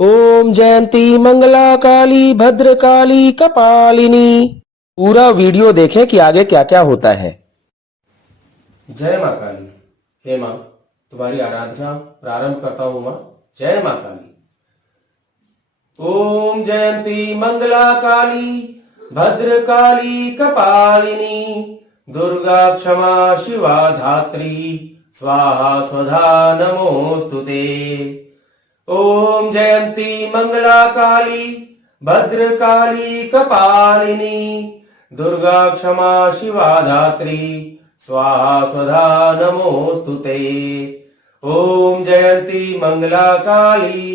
ओम जयंती मंगला काली भद्रकाली कपालिनी। पूरा वीडियो देखें कि आगे क्या क्या होता है। जय माँ काली। हे माँ, तुम्हारी आराधना प्रारंभ करता हूँ माँ। जय माँ काली। ओम जयंती मंगला काली भद्रकाली कपालिनी दुर्गा क्षमा शिवा धात्री स्वाहा स्वधा नमोस्तुते। ओम जयंती मंगला काली भद्रकाली कपालिनी दुर्गा क्षमा शिवा धात्री स्वाहा स्वधा नमोस्तुते। ओम जयंती मंगला काली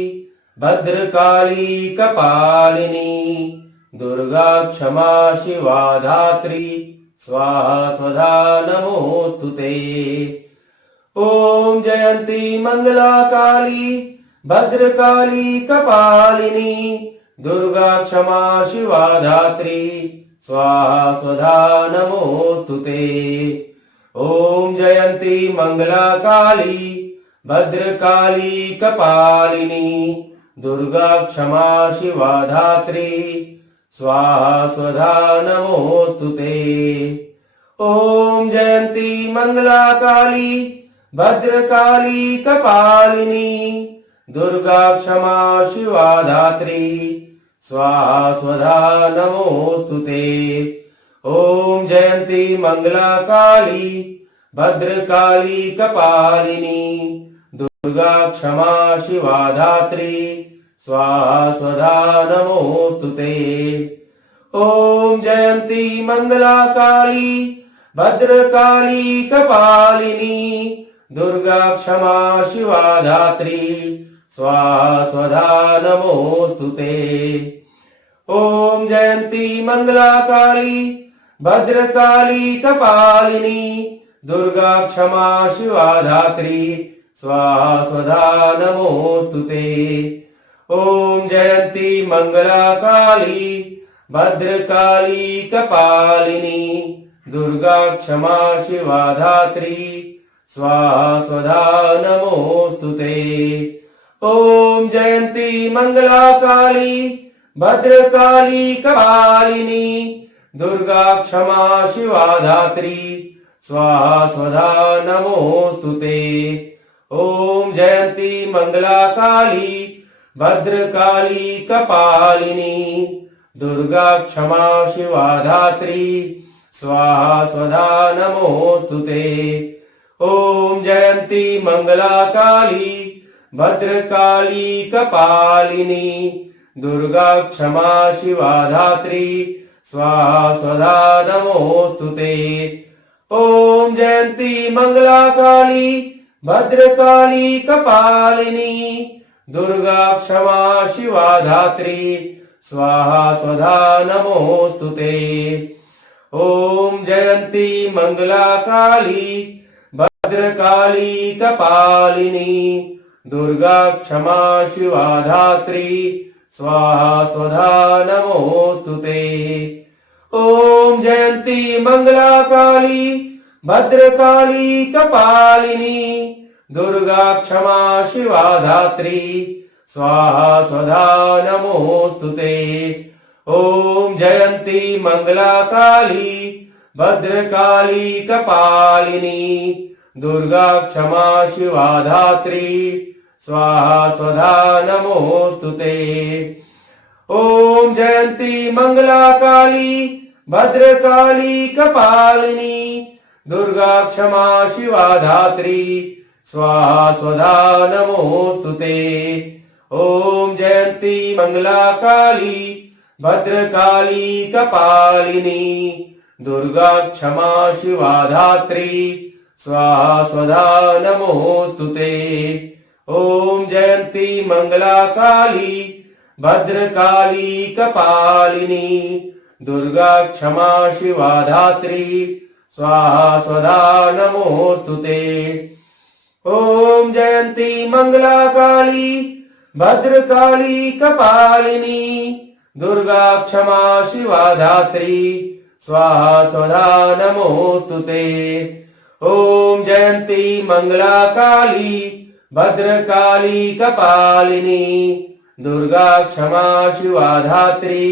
भद्रकाली कपालिनी दुर्गा क्षमा शिवा धात्री स्वाहा स्वधा नमोस्तुते। ओम जयंती मंगला काली भद्रकाली कपालिनी दुर्गा क्षमा शिवा धात्री स्वाहा स्वधा नमोस्तुते। ओम जयंती मंगला काली भद्रकाली कपालिनी दुर्गा क्षमा शिवा धात्री स्वाहा स्वधा नमोस्तुते। ओम जयंती मंगला काली भद्रकाली कपालिनी दुर्गा क्षमा शिवा धात्री स्वाहा स्वधा नमोस्तुते। ओम जयंती मंगला काली भद्रकाली कपालिनी दुर्गा क्षमा शिवा धात्री स्वाहा स्वधा नमोस्तुते। ओम जयंती मंगला काली भद्रकाली कपालिनी दुर्गा क्षमा शिवा धात्री स्वाहा स्वधा नमोस्तुते। ओम जयंती मंगला काली भद्रकाली कपालिनी दुर्गा क्षमा शिवा धात्री स्वाहा स्वधा नमोस्तुते। ओम जयंती मंगला काली भद्रकाली कपालिनी दुर्गा क्षमा शिवा धात्री स्वाहा स्वधा नमोस्तुते। ओम जयंती मंगला काली भद्रकाली कपालिनी दुर्गा क्षमा शिवा धात्री स्वाहा स्वधा नमोस्तुते। ओम जयंती मंगला काली भद्रकाली कपालिनी दुर्गा क्षमा शिवा धात्री स्वाहा स्वधा नमोस्तुते। ओम जयंती मंगला काली भद्रकाली कपालिनी दुर्गा क्षमा शिवा धात्री स्वाहा स्वधा नमोस्तुते। ओम जयंती मंगला काली भद्रकाली कपालिनी दुर्गा क्षमा शिवा धात्री स्वाहा स्वधा नमोस्तुते। ओम जयंती मंगला काली भद्रकाली कपालिनी दुर्गा क्षमा शिवा धात्री स्वाहा स्वधा नमोस्तुते। ओम जयंती मंगला काली भद्रकाली कपालिनी दुर्गा क्षमा शिवा धात्री स्वाहा स्वधा नमोस्तुते। ओम जयंती मंगला काली भद्रकाली कपालिनी दुर्गा क्षमा शिवा धात्री स्वाहा स्वधा नमोस्तुते। ओम जयंती मंगला काली भद्रकाली कपालिनी दुर्गा क्षमा शिवा धात्री स्वाहा स्वधा नमोस्तुते। ओम जयंती मंगला काली भद्रकाली कपालिनी दुर्गा क्षमा शिवा धात्री स्वाहा स्वधा नमोस्तुते। ओम जयंती मंगला काली भद्रकाली कपालिनी दुर्गा क्षमा शिवा धात्री स्वाहा स्वधा नमोस्तुते। ओम जयंती मंगला काली भद्रकाली कपालिनी दुर्गा क्षमा शिवा धात्री स्वाहा स्वधा नमोस्तुते। ओम जयंती मंगला काली भद्रकाली कपालिनी दुर्गा क्षमा शिवा धात्री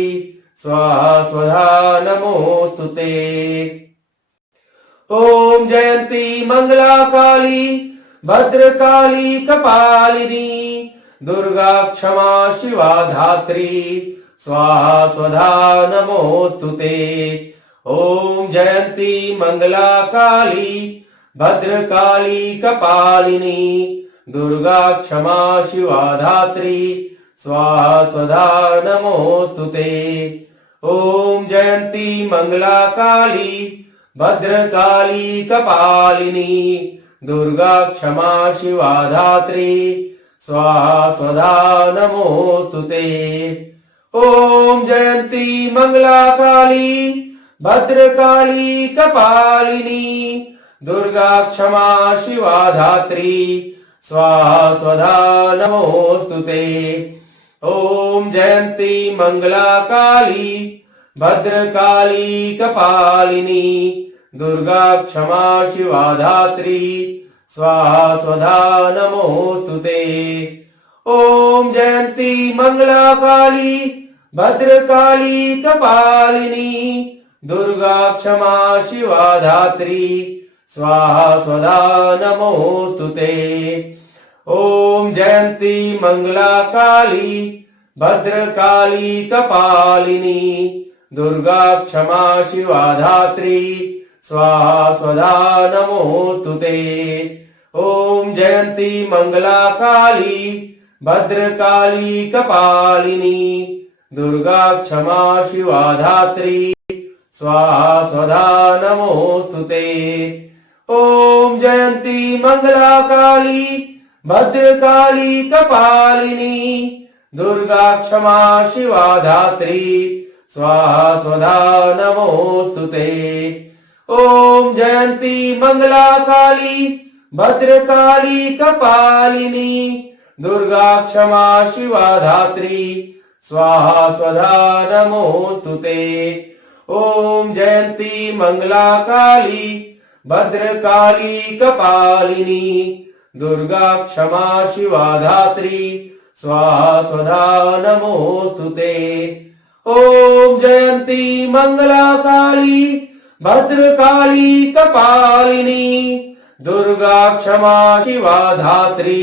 स्वाहा स्वधा नमोस्तुते। ओम जयंती मंगला काली भद्रकाली कपालिनी दुर्गा क्षमा शिवा धात्री स्वाहा स्वधा नमोस्तुते। ओम जयंती मंगला काली भद्रकाली कपालिनी दुर्गा क्षमा शिवा धात्री स्वाहा स्वधा नमोस्तुते। ओम जयंती मंगला काली भद्रकाली कपालिनी दुर्गा क्षमा शिवा धात्री स्वाहा स्वधा नमोस्तुते। ओम जयंती मंगला काली भद्रकाली कपालिनी दुर्गा क्षमा शिवा धात्री स्वाहा स्वधा नमोस्तुते। ओम जयंती मंगला काली भद्रकाली कपालिनी दुर्गा क्षमा शिवा धात्री स्वाहा स्वधा नमोस्तुते। ओम जयंती मंगला काली भद्रकाली कपालिनी दुर्गा क्षमा शिवा धात्री स्वाहा स्वधा नमोस्तुते। ओम जयंती मंगला काली भद्रकाली कपालिनी दुर्गा क्षमा शिवा धात्री स्वाहा स्वधा नमोस्तुते। ओम जयंती मंगला काली भद्रकाली कपालिनी दुर्गा क्षमा शिवा धात्री स्वाहा स्वधा नमोस्तुते। ओम जयंती मंगला काली भद्रकाली कपालिनी दुर्गा क्षमा शिवा धात्री स्वाहा स्वधा नमोस्तुते। ओम जयंती मंगला काली भद्रकाली कपालिनी दुर्गा क्षमा शिवा धात्री स्वाहा स्वधा नमोस्तुते। ओम जयंती मंगला काली भद्रकाली कपालिनी दुर्गा क्षमा शिवा धात्री स्वाहा स्वधा नमोस्तुते। ओम जयंती मंगला काली भद्रकाली कपालिनी दुर्गा क्षमा शिवा धात्री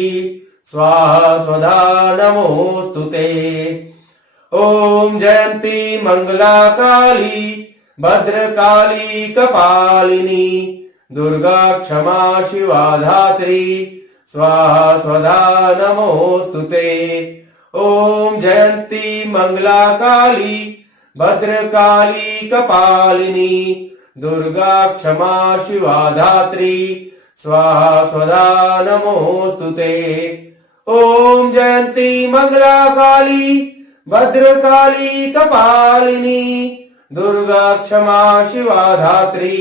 स्वाहा स्वधा नमोस्तुते। ओम जयंती मंगला काली भद्रकाली कपालिनी दुर्गा क्षमा शिवा धात्री स्वाहा स्वधा नमोस्तुते। ओम जयंती मंगला काली भद्रकाली कपालिनी दुर्गा क्षमा शिवा धात्री स्वाहा स्वधा नमोस्तुते। ओम जयंती मंगला काली भद्रकाली कपालिनी दुर्गा क्षमा शिवा धात्री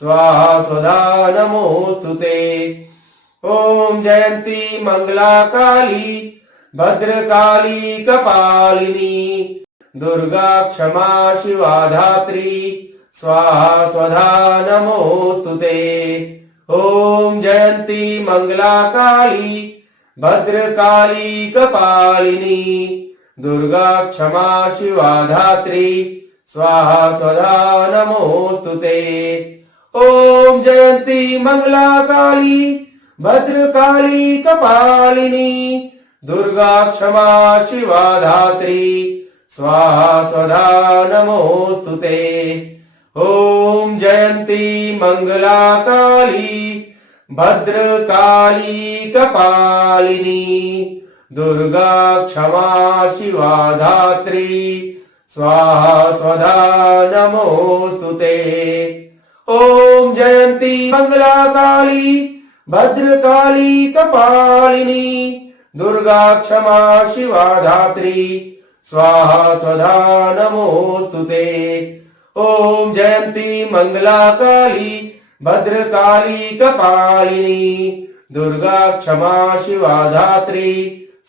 स्वाहा स्वधा नमोस्तुते। ओम जयंती मंगला काली भद्रकाली कपालिनी दुर्गा क्षमा शिवा धात्री स्वाहा स्वधा नमोस्तुते। ओम जयंती मंगला काली भद्रकाली कपालिनी दुर्गा क्षमा शिवा धात्री स्वाहा स्वधा नमोस्तुते। ओम जयंती मंगला काली भद्रकाली कपालिनी दुर्गा क्षमा शिवा धात्री स्वाहा स्वधा नमोस्तुते। ओम जयंती मंगला काली भद्रकाली कपालिनी दुर्गा क्षमा शिवा धात्री स्वाहा स्वधा नमोस्तुते। ओम जयंती मंगला काली भद्रकाली कपालिनी दुर्गा क्षमा शिवा धात्री स्वाहा स्वधा नमोस्तुते। ओम जयंती मंगला काली भद्रकाली कपालिनी दुर्गा क्षमा शिवा धात्री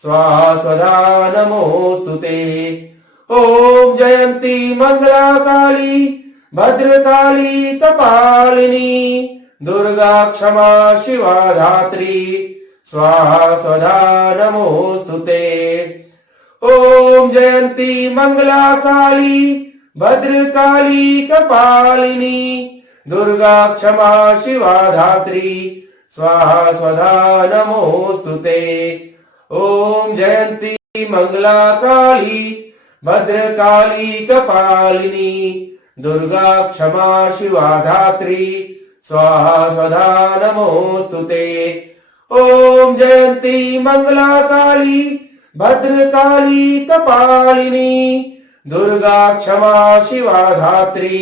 स्वाहा स्वधा नमोस्तुते। ओम जयंती मंगला काली भद्रकाली कपालिनी दुर्गा क्षमा शिवा धात्री स्वाहा स्वधा नमोस्तुते। ओम जयंती मंगला काली भद्रकाली कपालिनी दुर्गा क्षमा शिवा धात्री स्वाहा स्वधा नमोस्तुते। ओम जयंती मंगला काली भद्रकाली कपालिनी दुर्गा क्षमा शिवा धात्री स्वाहा स्वधा नमोस्तुते। ओम जयंती मंगला काली भद्रकाली कपालिनी दुर्गा क्षमा शिवा धात्री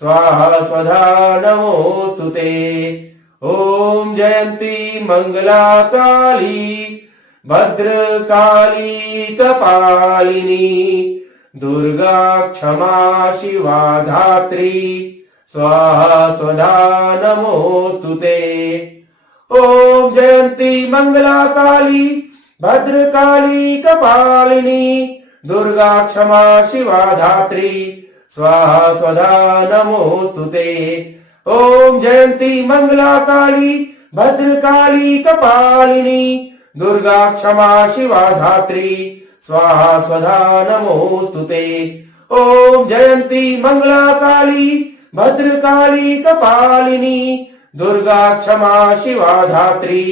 स्वाहा स्वधा नमोस्तुते। ओम जयंती मंगला काली भद्रकाली कपालिनी दुर्गा क्षमा शिवा धात्री स्वाहा स्वधा नमोस्तुते। ओम जयंती मंगला काली भद्रकाली कपालिनी दुर्गा क्षमा शिवा धात्री स्वाहा स्वधा नमोस्तुते। ओम जयंती मंगला काली भद्रकाली कपालिनी दुर्गा क्षमा शिवा धात्री स्वाहा स्वधा नमोस्तुते। ओम जयंती मंगला काली भद्रकाली कपालिनी दुर्गा क्षमा शिवा धात्री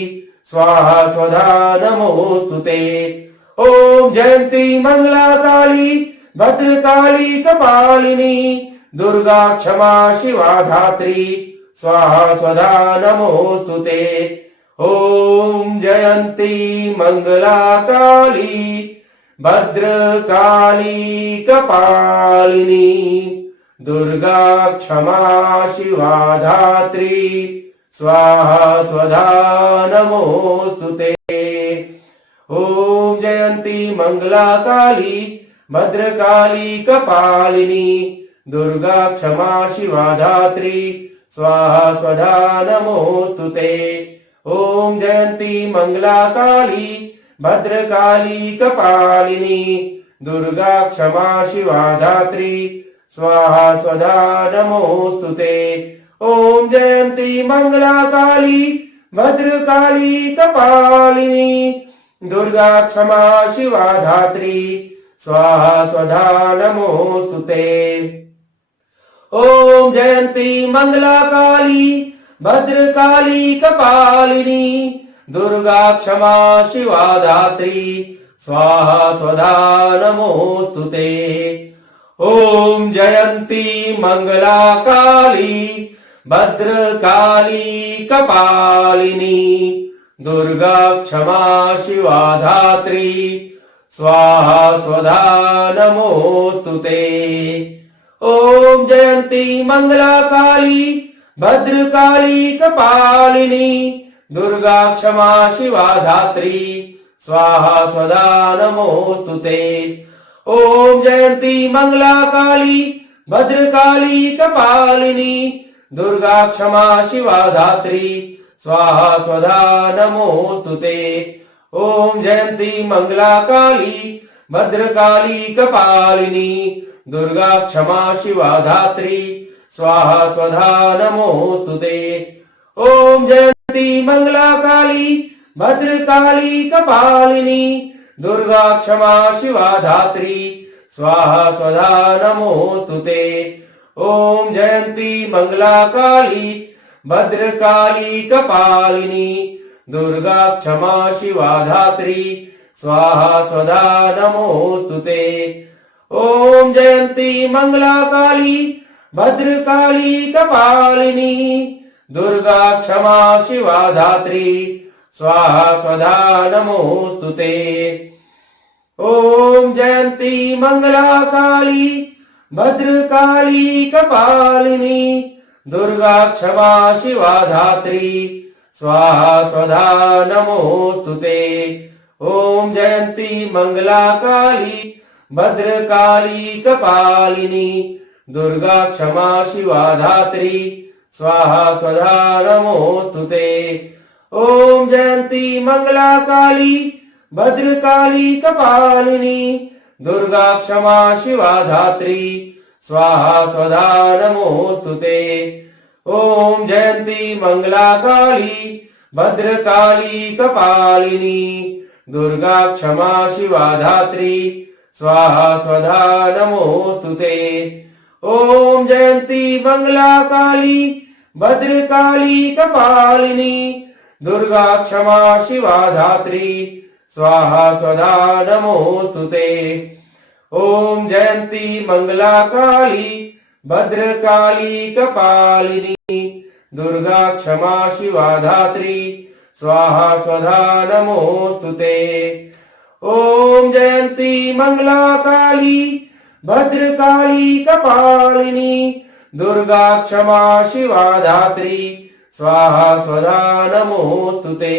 स्वाहा स्वधा नमोस्तुते। ओम जयंती मंगला काली भद्रकाली कपालिनी दुर्गा क्षमा शिवा धात्री स्वाहा स्वधा नमोस्तुते। ओम जयंती मंगला काली भद्रकाली कपालिनी दुर्गा क्षमा शिवा धात्री स्वाहा स्वधा नमोस्तुते। ओम जयंती मंगला काली भद्रकाली कपालिनी दुर्गा क्षमा शिवा धात्री स्वाहा स्वधा नमोस्तुते। ओम जयंती मंगला काली भद्रकाली कपालिनी दुर्गा क्षमा शिवा धात्री स्वाहा स्वधा नमोस्तुते। ओम जयंती मंगला काली भद्रकाली कपालिनी दुर्गा क्षमा शिवा धात्री स्वाहा स्वधा नमोस्तुते। ओम जयंती मंगला काली भद्रकाली कपालिनी दुर्गा क्षमा शिवा धात्री स्वाहा स्वधा नमोस्तुते। ओम जयंती मंगला काली भद्रकाली कपालिनी दुर्गा क्षमा शिवा धात्री स्वाहा स्वधा नमोस्तुते। ओम जयंती मंगला काली भद्रकाली कपालिनी दुर्गा क्षमा शिवा धात्री स्वाहा स्वधा नमोस्तुते। ओम जयंती मंगला काली भद्रकाली कपालिनी दुर्गा क्षमा शिवा धात्री स्वाहा स्वधा नमोस्तुते। ओम जयंती मंगला काली भद्रकाली कपालिनी दुर्गा क्षमा शिवा धात्री स्वाहा स्वधा नमोस्तुते। ओम जयंती मंगला काली भद्रकाली कपालिनी दुर्गा क्षमा शिवा धात्री स्वाहा स्वधा नमोस्तुते। ओम जयंती मंगला काली भद्रकाली कपालिनी दुर्गा क्षमा शिवा धात्री स्वाहा स्वधा नमोस्तुते। ओम जयंती मंगला काली भद्रकाली कपालिनी दुर्गा क्षमा शिवा धात्री स्वाहा स्वधा नमोस्तुते। ओम जयंती मंगला काली भद्रकाली कपालिनी दुर्गा क्षमा शिवा धात्री स्वाहा स्वधा नमोस्तुते। ओम जयंती मंगला काली भद्रकाली कपालिनी दुर्गा क्षमा शिवा धात्री स्वाहा स्वधा नमोस्तुते। ओम जयंती मंगला काली भद्रकाली कपालिनी दुर्गा क्षमा शिवा धात्री स्वाहा स्वधा नमोस्तुते। ओम जयंती मंगला काली भद्रकाली कपालिनी दुर्गा क्षमा शिवा धात्री स्वाहा स्वधा नमोस्तुते। ओम जयंती मंगला काली भद्रकाली कपालिनी दुर्गा क्षमा शिवा धात्री स्वाहा स्वधा नमोस्तुते। ओम जयंती मंगला काली भद्रकाली कपालिनी दुर्गा क्षमा शिवा धात्री स्वाहा स्वधा नमोस्तुते। ओम जयंती मंगला काली भद्रकाली कपालिनी दुर्गा क्षमा शिवा धात्री स्वाहा स्वधा नमोस्तुते।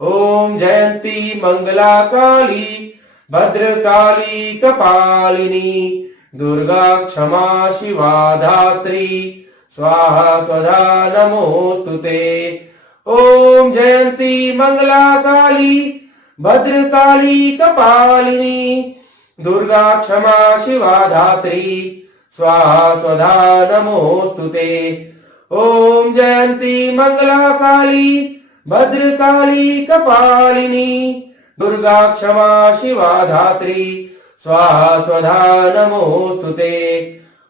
ओम जयंती मंगला काली भद्रकाली कपालिनी दुर्गा क्षमा शिवा धात्री स्वाहा स्वधा नमोस्तुते। ओम जयंती मंगला काली भद्रकाली कपालिनी दुर्गा क्षमा शिवा धात्री स्वाहा स्वधा नमोस्तुते। ओम जयंती मंगला काली भद्रकाली कपालिनी दुर्गा क्षमा शिवा धात्री स्वाहा स्वधा नमोस्तुते।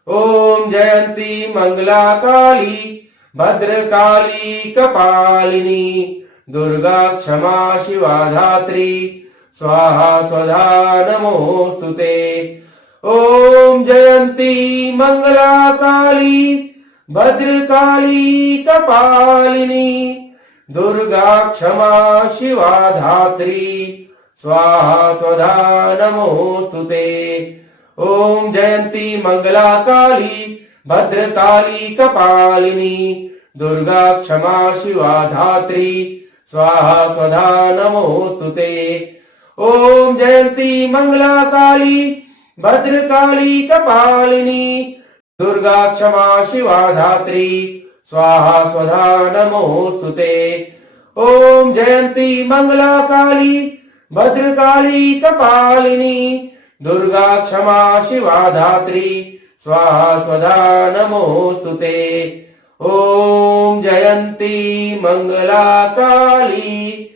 ओम जयंती मंगला काली भद्रकाली कपालिनी दुर्गा क्षमा शिवा धात्री स्वाहा स्वधा नमोस्तुते। ओम जयंती मंगला काली भद्रकाली कपालिनी दुर्गा क्षमा शिवा धात्री स्वाहा स्वधा नमोस्तुते। ओम जयंती मंगला काली भद्रकाली कपालिनी दुर्गा क्षमा शिवा धात्री स्वाहा स्वधा नमोस्तुते। ओम जयंती मंगला काली भद्रकाली कपालिनी दुर्गा क्षमा शिवा धात्री स्वाहा स्वधा नमोस्तुते। ओम जयंती मंगला काली भद्रकाली कपालिनी दुर्गा क्षमा शिवा धात्री स्वाहा स्वधा नमोस्तुते। ओम जयंती मंगला काली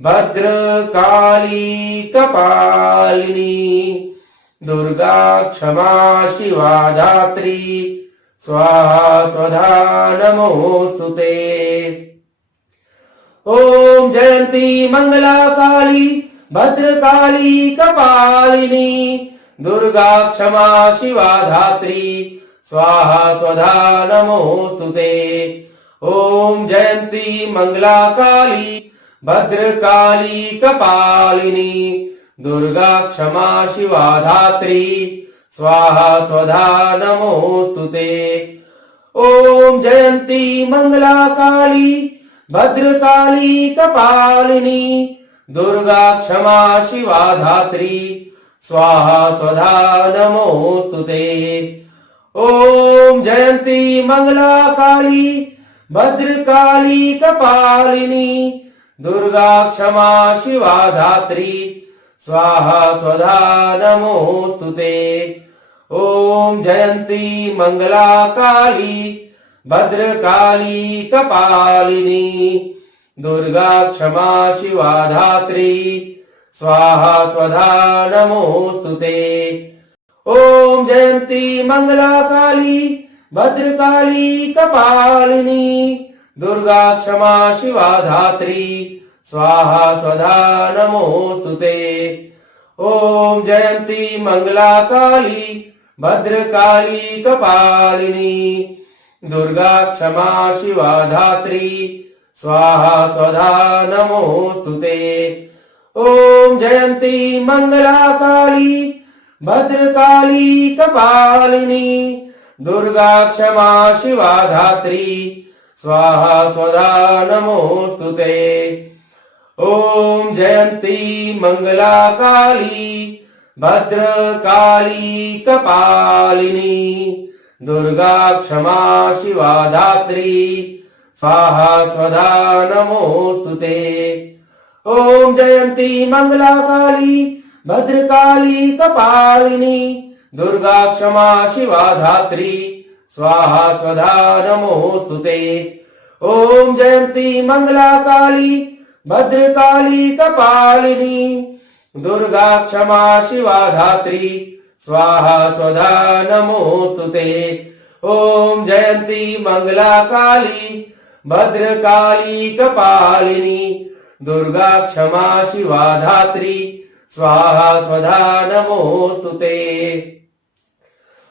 भद्रकाली कपालिनी दुर्गा क्षमा शिवा धात्री स्वाहा स्वधा नमोस्तुते। ओम जयंती मंगला काली भद्रकाली कपालिनी दुर्गा क्षमा शिवा धात्री स्वाहा स्वधा नमोस्तुते। ओम जयंती मंगला काली भद्रकाली कपालिनी दुर्गा क्षमा शिवा धात्री स्वाहा स्वधा नमोस्तुते। ओम जयंती मंगला काली भद्रकाली कपालिनी दुर्गा क्षमा शिवा धात्री स्वाहा स्वधा नमोस्तुते। ओम जयंती मंगला काली भद्रकाली कपालिनी दुर्गा क्षमा शिवा धात्री स्वाहा स्वधा नमोस्तुते। ओम जयंती मंगला काली भद्रकाली कपालिनी दुर्गा क्षमा शिवा धात्री स्वाहा स्वधा नमोस्तुते। ओम जयंती मंगला काली भद्रकाली कपालिनी दुर्गा क्षमा शिवा धात्री स्वाहा स्वधा नमोस्तुते। ओम जयंती मंगला काली भद्रकाली कपालिनी दुर्गा क्षमा शिवा धात्री स्वाहा स्वधा नमोस्तुते। ओम जयंती मंगला काली भद्रकाली कपालिनी दुर्गा क्षमा शिवा धात्री स्वाहा स्वधा नमोस्तुते। ओम जयंती मंगला काली भद्रकाली कपालिनी दुर्गा क्षमा शिवा धात्री स्वाहा स्वधा नमोस्तुते। ओम जयंती मंगला काली भद्रकाली कपालिनी दुर्गा क्षमा शिवा धात्री स्वाहा स्वधा नमोस्तुते। ओम जयंती मंगला काली भद्रकाली कपालिनी दुर्गा क्षमा शिवा धात्री स्वाहा स्वधा नमोस्तुते। ओम जयंती मंगला काली भद्रकाली कपालिनी दुर्गा क्षमा शिवा धात्री स्वाहा स्वधा नमोस्तुते।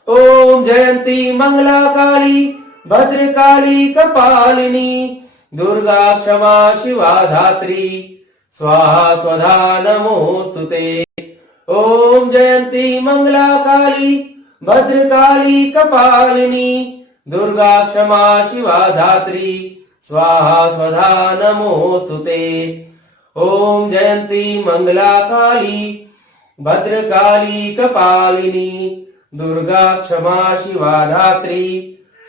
ओम जयंती मंगला काली भद्रकाली कपालिनी दुर्गा क्षमा शिवा धात्री स्वाहा स्वधा नमोस्तुते। ओम जयंती मंगला काली भद्रकाली कपालिनी दुर्गा क्षमा शिवा धात्री स्वाहा स्वधा नमोस्तुते। ओम जयंती मंगला काली भद्रकाली कपालिनी दुर्गा क्षमा शिवा धात्री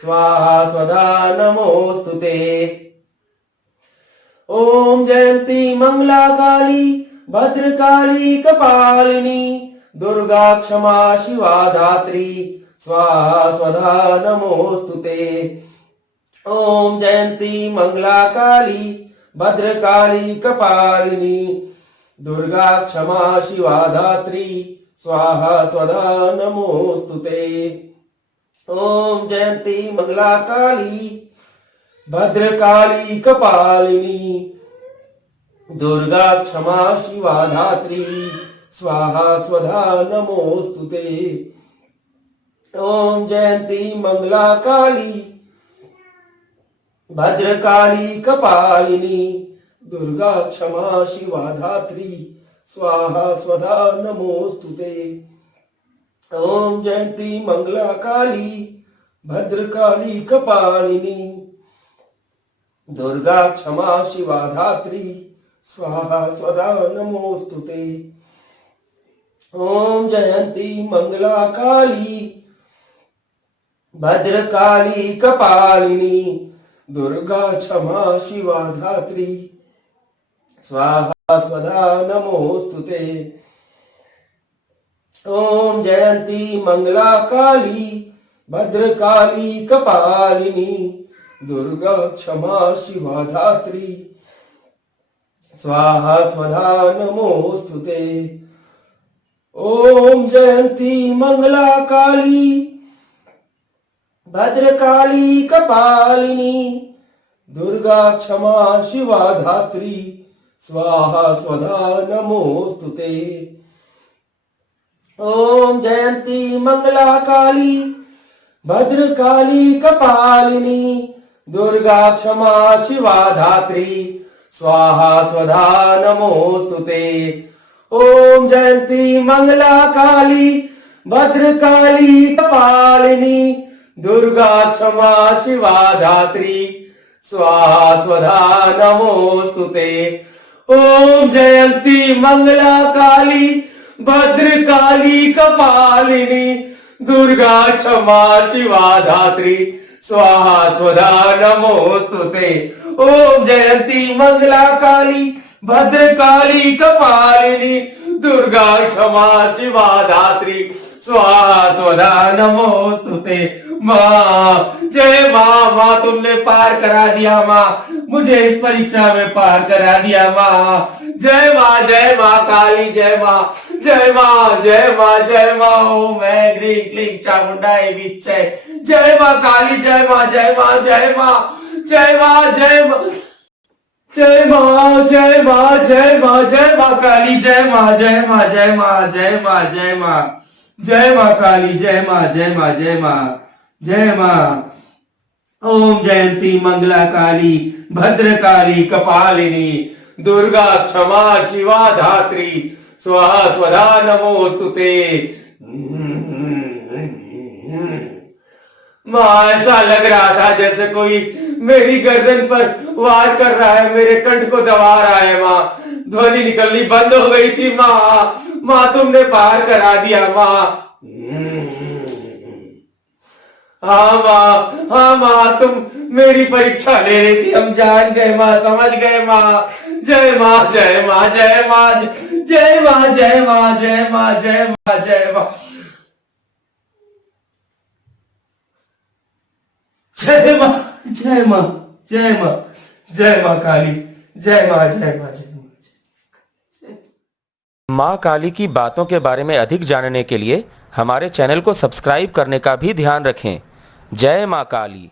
स्वाहा स्वधा नमोस्तुते। ओम जयंती मंगला काली भद्रकाली कपालिनी दुर्गा क्षमा शिवा धात्री स्वाहा स्वधा नमोस्तुते। ओम जयंती मंगला काली भद्रकाली कपालिनी दुर्गा क्षमा शिवा धात्री स्वाहा स्वधा नमोस्तुते। ओम जयंती मंगला काली भद्रकाली कपालिनी दुर्गा क्षमा शिवा धात्री स्वाहा स्वधा नमोस्तुते। ओम जयंती मंगला काली भद्रकाली कपालिनी दुर्गा क्षमा शिवा धात्री स्वाहा स्वधा नमोस्तुते। ओम जयंती मंगला काली भद्रकाली कपालिनी दुर्गा क्षमा शिवा धात्री स्वाहा स्वधा नमोस्तुते। ओम जयंती मंगला काली भद्रकाली कपालिनी दुर्गा क्षमा शिवा धात्री स्वाहा स्वधा नमोस्तुते। ओम जयंती मंगला काली भद्रकाली कपालिनी दुर्गा क्षमा शिवा धात्री स्वाहा स्वधा नमोस्तुते। ओम जयंती मंगला काली भद्रकाली कपालिनी दुर्गा क्षमा शिवा धात्री स्वाहा स्वधा नमोस्तुते। ओम जयंती मंगला काली भद्रकाली कपालिनी दुर्गा क्षमा शिवा धात्री स्वाहा स्वधा नमोस्तुते। ओम जयंती मंगला काली भद्रकाली कपालिनी दुर्गा क्षमा शिवा धात्री स्वाहा स्वधा नमोस्तुते। ओम जयंती मंगला काली भद्रकाली कपालिनी दुर्गा क्षमा शिवा धात्री स्वाहा स्वधा नमोस्तुते। ओम जयंती मंगला काली भद्रकाली कपालिनी दुर्गा क्षमा शिवा धात्री स्वाहा स्वधा नमोस्तुते। माँ जय माँ, माँ तुमने पार करा दिया माँ, मुझे इस परीक्षा में पार करा दिया माँ। जय माँ काली, जय माँ, जय माँ, जय माँ, जय माँ। ओम मैं ग्रीं क्लीं चामुंडाय विच्चे। जय माँ काली, जय माँ, जय माँ, जय माँ, जय माँ, जय माँ, जय माँ, जय माँ, जय माँ, जय माँ काली, जय माँ, जय माँ, जय माँ, जय माँ, जय माँ, जय माँ काली, जय माँ, जय माँ, जय माँ, जय माँ। ओम जयंती मंगला काली भद्रकाली कपालिनी दुर्गा क्षमा शिवा धात्री स्वाहा स्वधा नमोस्तुते। माँ ऐसा लग रहा था जैसे कोई मेरी गर्दन पर वार कर रहा है, मेरे कंठ को दबा रहा है माँ। ध्वनि निकलनी बंद हो गई थी माँ। माँ तुमने पार करा दिया माँ। हाँ माँ तुम मेरी परीक्षा ले रही थी, हम जान गए माँ, समझ गए माँ। जय माँ, जय माँ, जय माँ, जय माँ, जय माँ, जय माँ, जय माँ, जय माँ, जय माँ, जय माँ, जय माँ, जय माँ काली, जय माँ जय माँ जय माँ। माँ काली की बातों के बारे में अधिक जानने के लिए हमारे चैनल को सब्सक्राइब करने का भी ध्यान रखें। जय माँ काली।